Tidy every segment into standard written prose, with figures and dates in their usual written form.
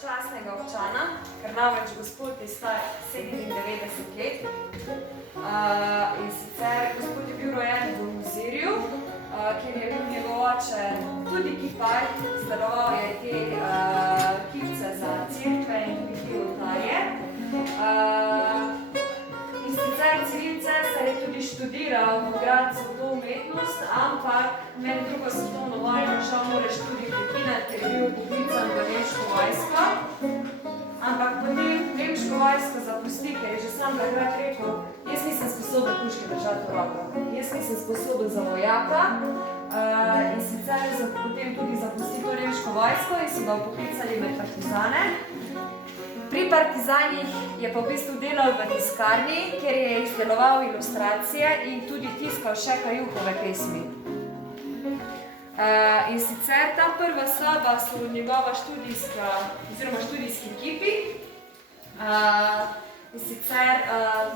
častnega občana, ker namreč gospod je star 97 let. In sicer gospod je bil rojen v Mozirju, kjer je bil njegov oče tudi kipar, izdeloval je te kipce za cerkve in tudi te oltarje. In sicer Ciril Cesar je tudi študiral v Gradcu to umetnost, ampak med drugo svetovno vojno žal moraš tudi prekinati, ker je bil poklican v nemško vojsko. Ampak potem nemško vojsko zapusti, ker je že sam takrat rekel, jaz nisem sposoben puške držati v roko, jaz nisem sposoben za vojaka. In sicer potem tudi zapusti to nemško vojsko in so ga poklicali med partizane. Pri partizanih je pa v bistvu delal v tiskarni, kjer je izdeloval ilustracije in tudi tiskal še Kajuhove pesmi. In sicer ta prva soba so njegova študijski kipi. In sicer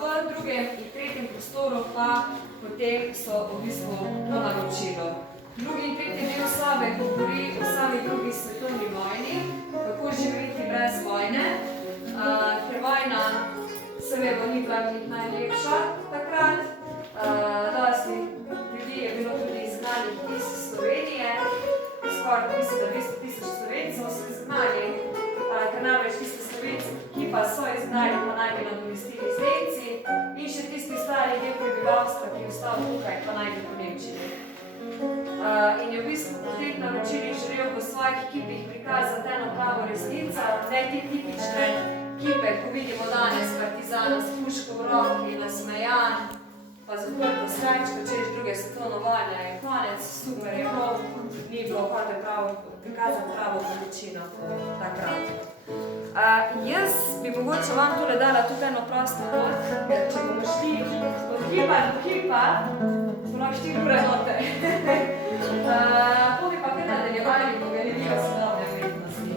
v drugem in tretjem prostoru pa potem so v bistvu to naročilo. Drugi in tretji del sobe govori o sami drugi svetovni vojni, kako živeti brez vojne, ker vojna seveda ni bila najlepša takrat. Dosti ljudi je bilo tudi izgnanih iz Slovenije, skoraj mislim, da 200 000 Slovencev so izgnali, ker namreč tiste Slovenci, ki pa so izgnali, pa naj bi nadomestili z Nemci, in še tisti stari del prebivalstva, ki je ostal tukaj, pa naj bi po Nemčiji. In je v bistvu po teh naročilih želel v svojih kipih prikazati eno pravo resnico, ne te tipične kipe, ko vidimo danes partizana s puško v roki, nasmejan, pa zaprto srečko, češ druge svetovno vojne je konec, super je bilo, ni bilo hotel prikazati pravo veličino takrat. Jaz bi mogoče vam tole dala tudi eno prosto pot, ker če bomo šli od kipa do kipa, smo lahko 4 ure noter. Potem pa kar nadaljevali po galerijo sodobne umetnosti.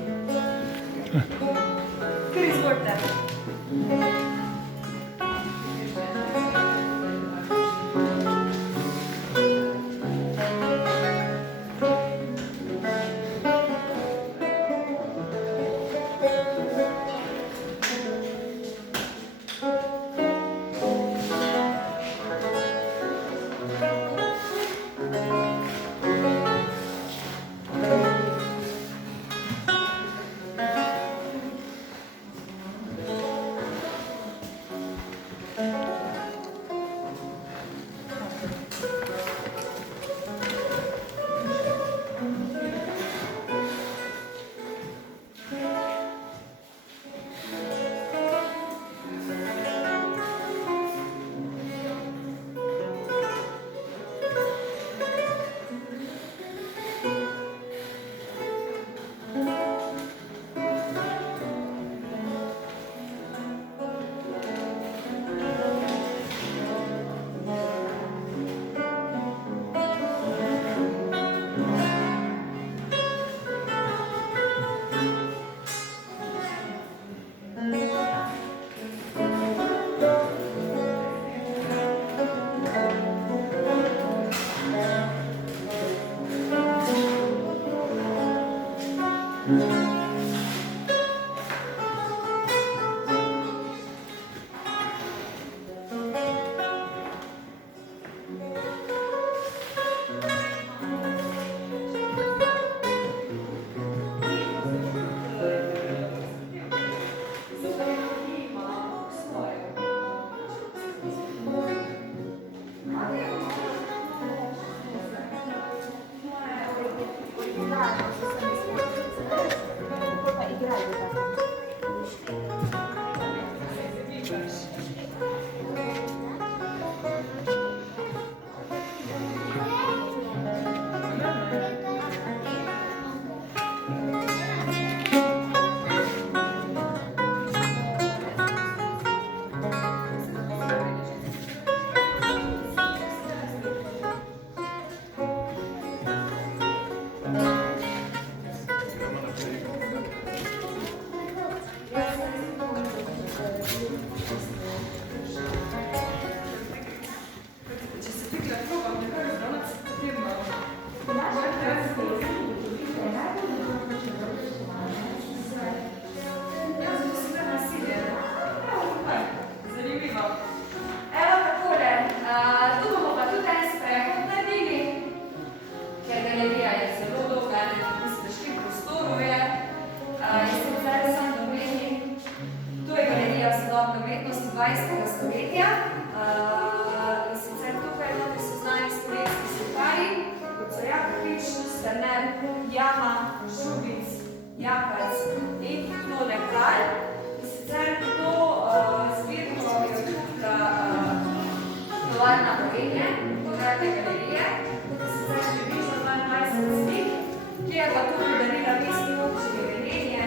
Kar izvolite. 20. stoletja. In sicer tukaj notri so znani slovenski slikarji, kot so Jakovič, Sterner, Jama, Žubic, Jakac in Tone Kralj. In sicer to zbirko je odkupila tovarna Gorenje, Gradne galerije. In sicer približno 22 slik, ki je pa tudi darila mestni občini Velenje,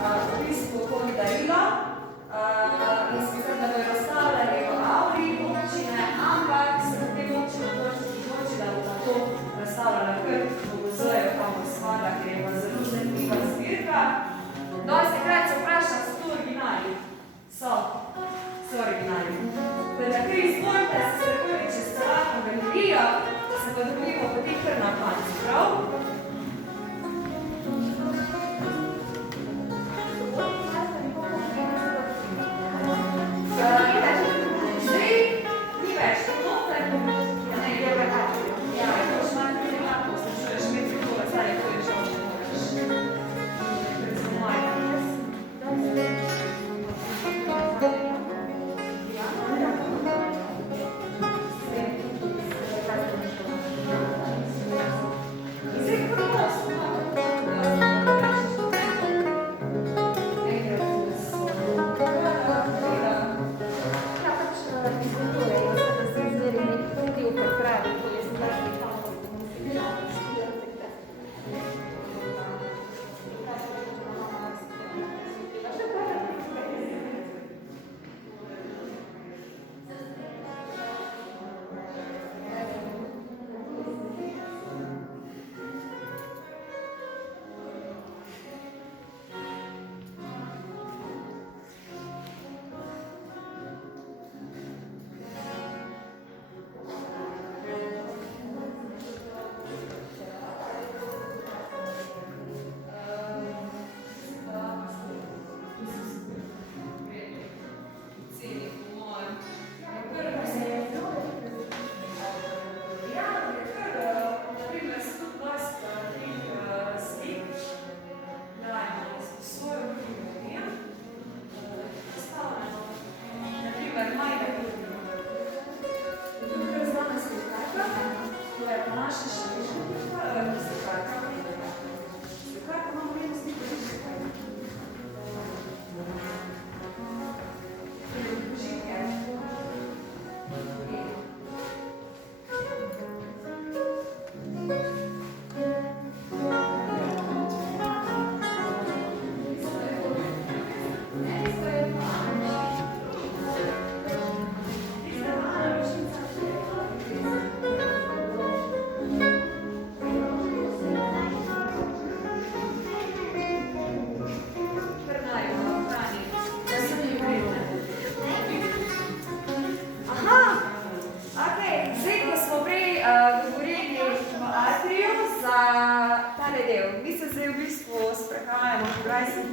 v bistvu kot darilo. In sicer, da bojo razstavljali v auri občine, ampak se v tem občine odloči, da bo to razstavljala kar v muzeju Kamor Spada, ker je pa zelo zanimiva zbirka. Dostikrat se vpraša, so to originali? So originali. Da kar izvolite, se sprehovi čez celotno galerijo, se pa dobimo potem kar na koncu, prav?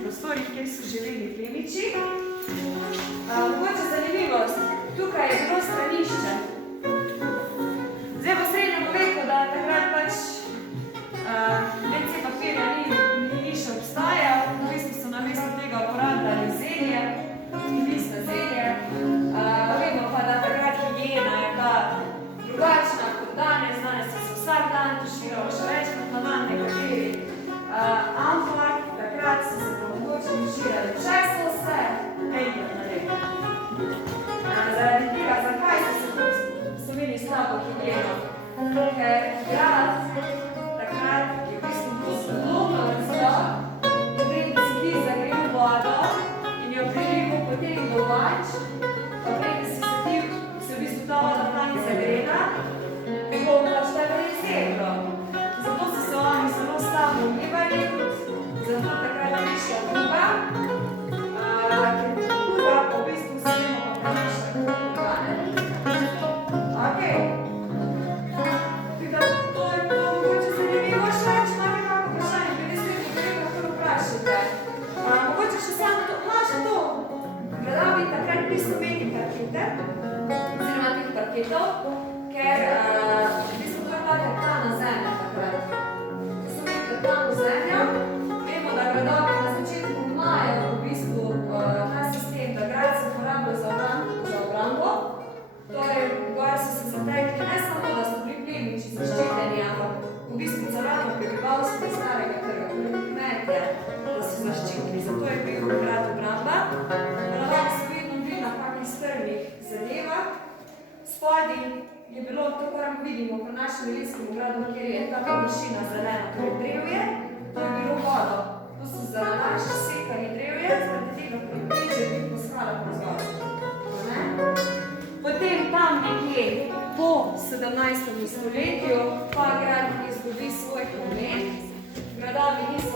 Prostorih, kjer so živeli plemiči. Mogoče zanimivost, tukaj je bilo stranišče. Zdaj v srednjem veku, da takrat pač WC papirja ni še obstajal, v bistvu so na mesto tega uporabljali zelje, listne zelje. Vemo pa, da takrat higiena je bila drugačna kot danes, danes so vsak dan tuširali še večkrat na dan nekateri. Ampak takrat so se tuširali, če so se enkrat na leto. Zaradi tega, zakaj so se Sloveniji slabo higieno? Ker grad takrat je v bistvu zelo mrzlo, potem si zagrel vodo in jo prilival potem do vač, pa preden si se v bistvu ta voda tam zagrela, bi bo pač tako rezervno. Zato so se oni zelo slabo umivali, zato takrat je prišla kuga, ker kuga po v bistvu se temo pa prinaša kugane. Okej. To je to mogoče zanimivo še, če imate kako vprašanje, glede srednjih grehov, kar vprašajte. Mogoče še samo to, to. Gledal bi takrat pri Sloveniji parkete, oziroma teh parketov, ker v bistvu to je ta teptana zemlja takrat. Ker so imeli teptano zemljo, vemo, da gradovi na začetku imajo v bistvu ta sistem, da grad se uporablja za obrambo našem Ilirskemu gradu, kjer je ta površina zelena, torej drevje, to je bilo vodo. To so za naš sekali drevje, zaradi tega približe biti po skalah pozorov. Potem tam nekje po 17. stoletju pa grad izgubi svoj pomen. Gradovi niso